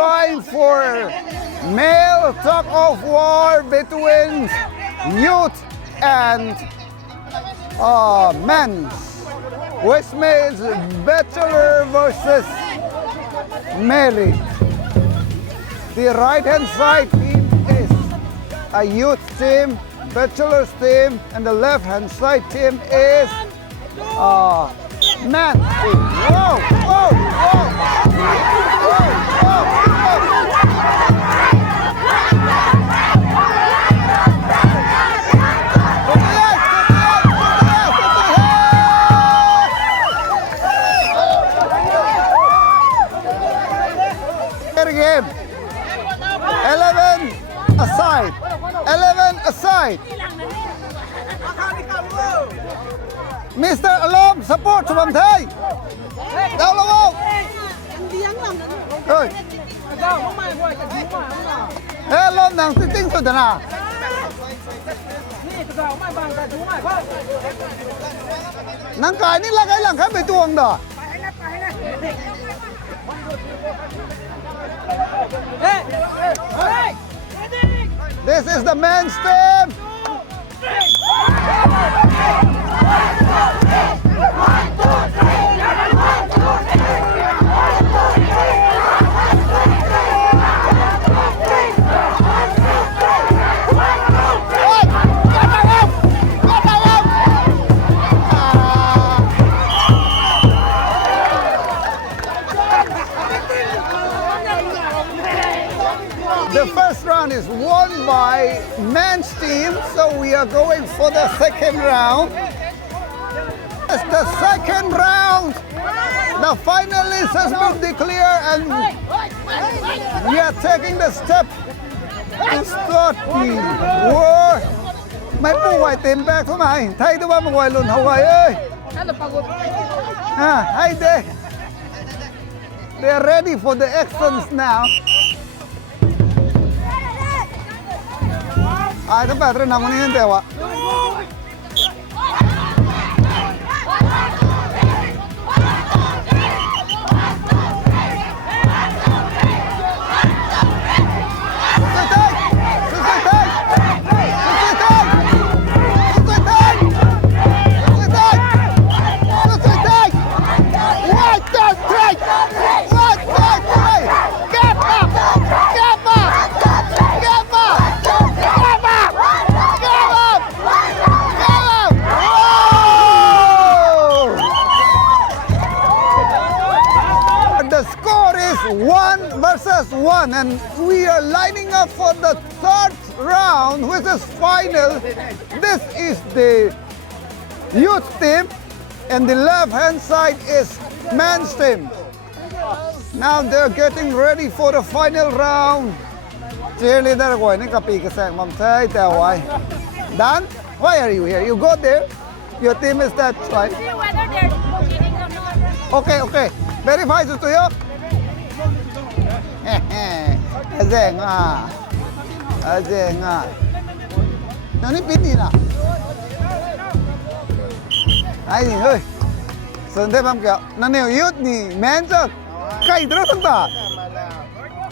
trying for male tug of war between youth and men, which means bachelor versus melee. The right hand side team is a youth team, bachelor's team, and the left hand side team is men team. Whoa, whoa, whoa, whoa, whoa, whoa. Game. 11 aside. 11 aside. Mr. Alom, support cho bằng thầy. Đâu là không? Thôi. Alom nàng tinh tinh rồi nào. Nàng cái này là cái làng khác bị tuồng đó. This is the men's team. The first round is won by men's team, so we are going for the second round. It's the second round. The finalists has been declared and we are taking the step to start the war. Mấy bộ ngoài tìm back thôi mày, thay tôi ba một ngoài lùn hậu ngoài ơi. Hay đây. They are ready for the actions now. Ai thằng bạn nằm ở đây đâu ạ? Versus 1, and we are lining up for the third round, which is final. This is the youth team, and the left hand side is men's team. Now they're getting ready for the final round. Cheerleader ko ni kapi ka sang mam say tawai. Dan, why are you here? You go there. Your team is that right? See whether they're cheating or not. Okay. Verify to you. Azeng ah. Nani pin ni na. Ai ni ơi. Sơn thế băm kẹo. Nó nêu yết ni men cho. Cày đó thằng ta.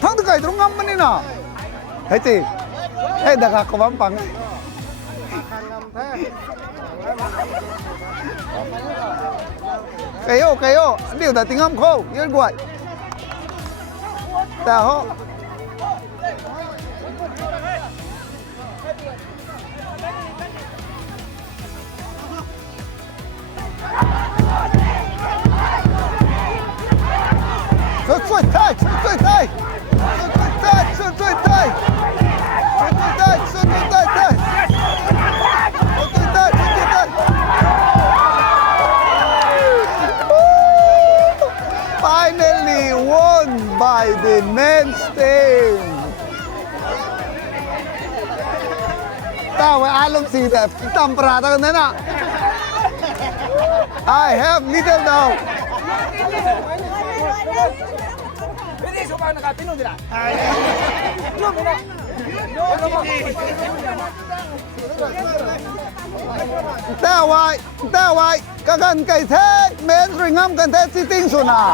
Thằng ta cày đó ngâm bên đi nào. Thấy gì? Ê đặc hạt có băm bằng. Cái ô. Điều là tiếng âm khô. Yên quậy. Ta hô. Rồi tay. Finally won by the men's team. Tao phải ai lông xì để tầm pra tao thế nào? I have little doubt. Ta hoài, các gần cày thế, mến rồi ngâm cần thế si tinh xuống à.